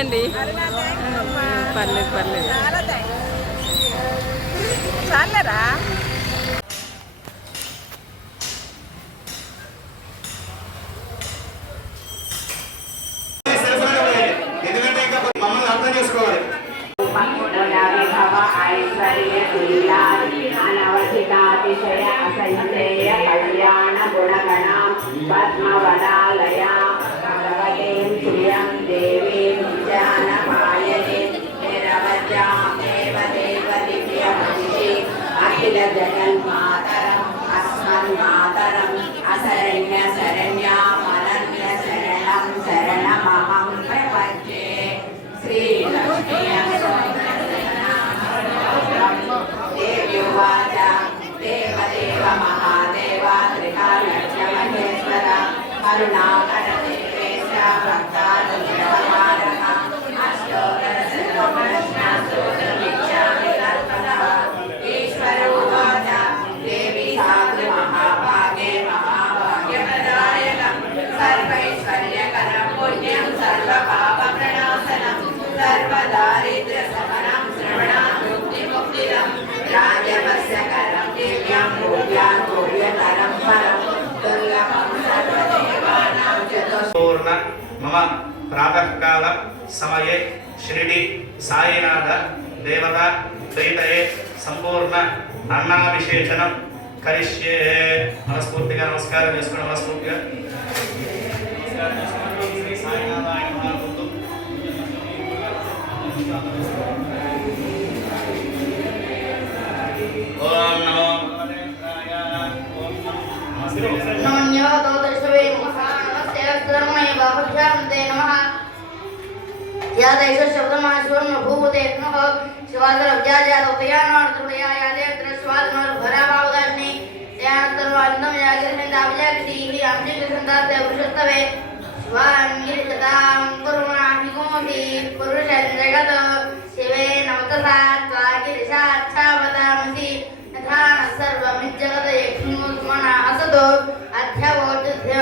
అండి. పర్లేదు పర్లేదు. చాలేరా అనవధికాతిశయ అసంజయ కళ్యాణ గుణగణాం పద్మవనాలయా భగవతీం శ్రియం దేవీం జానమాయనే నిరవజ్యామేవ దేవ దివ్యమంచి అఖిల జగన్మాతరం అస్మన్మాతరం అశరణ్య శరణ్యామరణ్య శరణం శరణమహం ప్రపంచే శ్రీలక్ష్మీ देव्युवाच देवदेव महादेव त्रिकालक्ष्महेश्वर करुणाकर देवेश भक्तानुग्रहकारः अष्टोत्तरशतमप्रश्नस्तोत्रमिच्छामि कल्पतः ईश्वर उवाच देवी साधु महाभागे महाभाग्यप्रदायकं सर्वैश्वर्यकरं पुण्यं सर्वपापप्रणाशनं सर्वदारिद्र्यशमनं श्रवणामुक्तिमुक्तिदम् राजवस्यकरं दिव्यं पूज्यां पूज्यतरं परं दुर्लभं सर्वदेवानां चतुष्पूर्ण मम प्रातःकाल समये शिरडी साईनाथ देवता दैतये संपूर्ण अन्नाभिषेचनं करिष्ये। मनस्फूर्तिगा नमस्कारं चेसुकोंडि। मनस्फूर्तिगा श्री साईनाथाय नमः। ओम नमो भगवते ओम नमो नमस्ते नमस्ते बाहुभ्यां नमः। या दैश शब्दमः शिवं भूते नमः। शिवादर व्याजादोपयानार्दुया या देवत्र स्वादनर भराभावदाग्नि त्यान्तर्वान्दं यागिरहिन्दावजागति आमजे कृष्णदाते पुरुषस्तवे शिवान्निर्गतां करुणाभिगोमि पुरुषं जगत शिवे नमतसा त्वागिरिशाच्छावतामसि यथा सर्वमिज्जगत यज्ञोत्मना असतो अध्यवोचध्य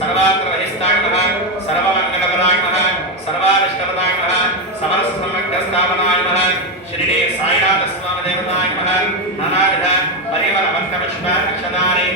सर्वात्र रहिस्ताय नमः। सर्वमङ्गलप्रदाय नमः। सर्वारिष्टप्रदाय नमः। समरसमग्रस्थापनाय नमः। शिरडी साईनाथ स्वामी देवताय नमः। नानाविध परिमल भक्तपुष्पाक्षदानि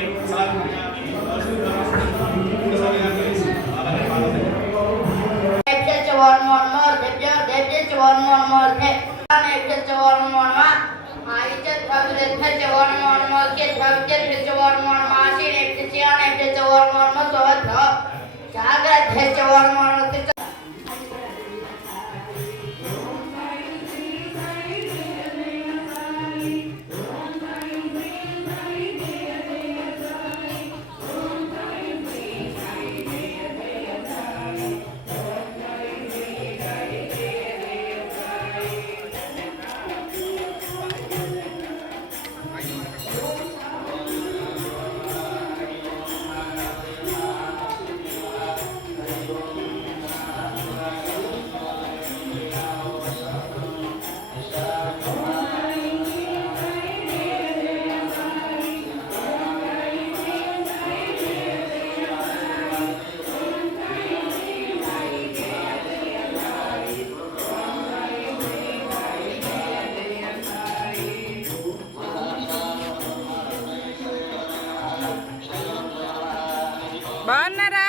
బాగున్నారా?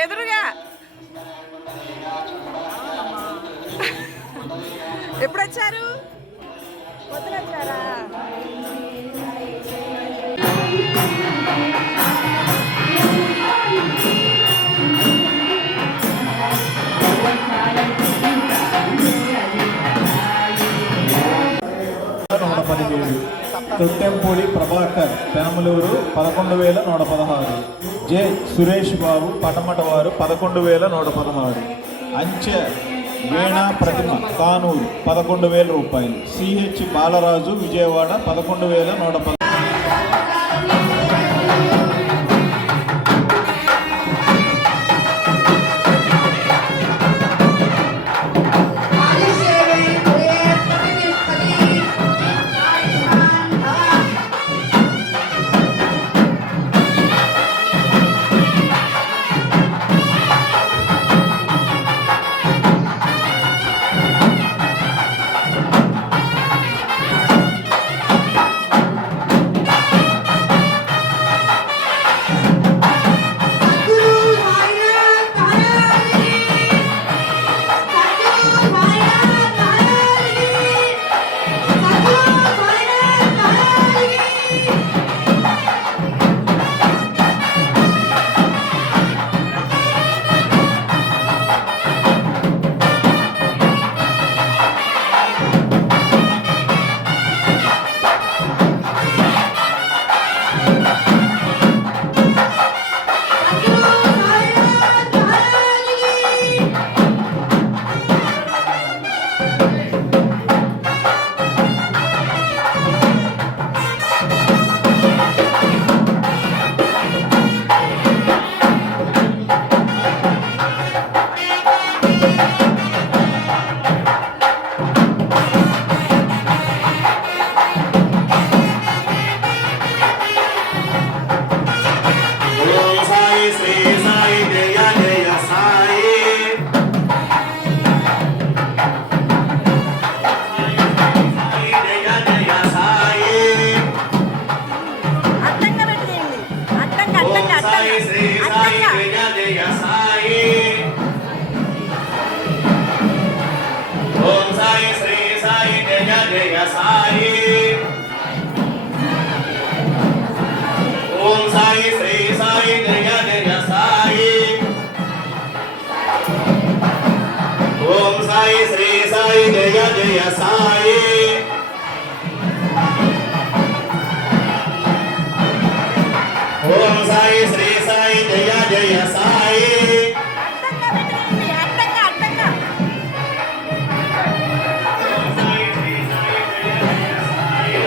ఎదురుగా ఎప్పుడు వచ్చారు? పొద్దున వచ్చారా? తొట్టెంపూడి ప్రభాకర్ పెనమలూరు 11,116. జె సురేష్ బాబు పటమటవారు 11,116. అంచె వీణా ప్రతిమ కానూరు 11,000 రూపాయలు. సిహెచ్ బాలరాజు విజయవాడ 11,116. అట్టంగా సాయి శ్రీ సాయి అట్టంగా జయ జయ సాయి ఓం సాయి శ్రీ సాయి జయ జయ సాయి ఓం సాయి శ్రీ సాయి జయ జయ సాయి ఓం సాయి శ్రీ సాయి జయ జయ సాయి ఓం సాయి శ్రీ సాయి జయ జయ సాయి అట్టంగా పెట్టండి అట్టంగా అట్టంగా ఓం సాయి శ్రీ సాయి జయ జయ సాయి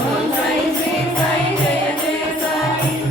ఓం సాయి శ్రీ సాయి జయ జయ Sai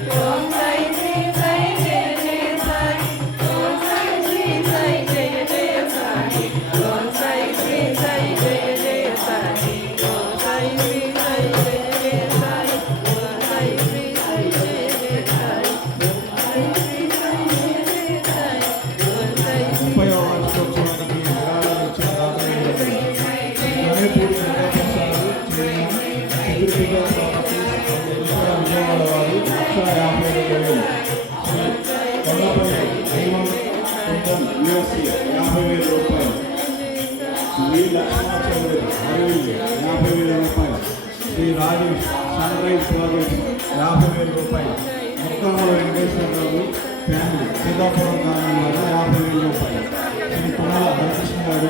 Sri Rajesh sunrise project 50,000 రూపాయలు. ముక్కామల వెంకటేశ్వరరావు ఫ్యామిలీ సీతాపురం గ్రామం వారు 50,000 రూపాయలు. శ్రీ తుమ్మల హరికృష్ణ గారు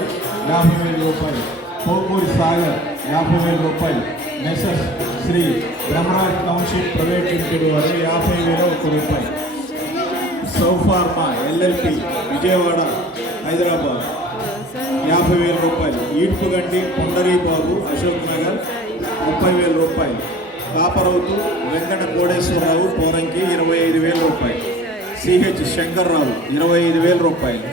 50,000 రూపాయలు. పోకూరి సాగర్ 50,000 రూపాయలు. Messrs Sri Brahmaraj township private limited వారు 50,001 రూపాయలు. సౌఫార్మా ఎల్ఎల్పి విజయవాడ హైదరాబాద్ 50,000 రూపాయలు. ఈడ్పుగండి పుండరీ బాబు అశోక్ నగర్ 30,000 రూపాయలు. కాపరవుతు వెంకట కోడేశ్వరరావు పోరంకి 25,000 రూపాయలు. సిహెచ్ శంకర్రావు 25,000 రూపాయలు.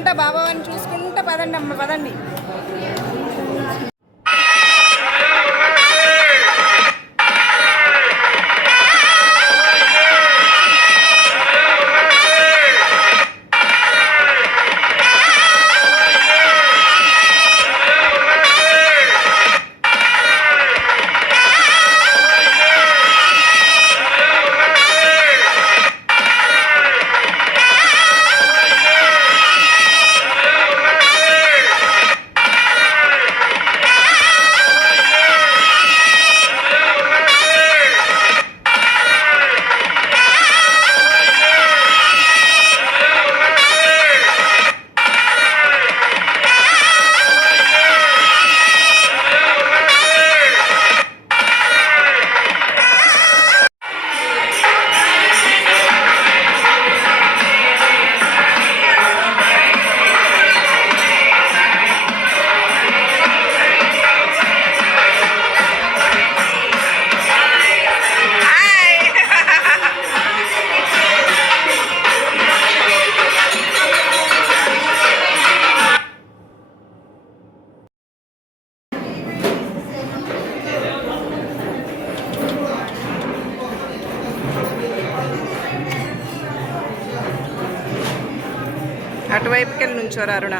చూసుకుంటా బాబాని చూసుకుంటా పదండి అమ్మ పదండి. అటువైపుకి వెళ్ళి నుంచోరా అరుణ.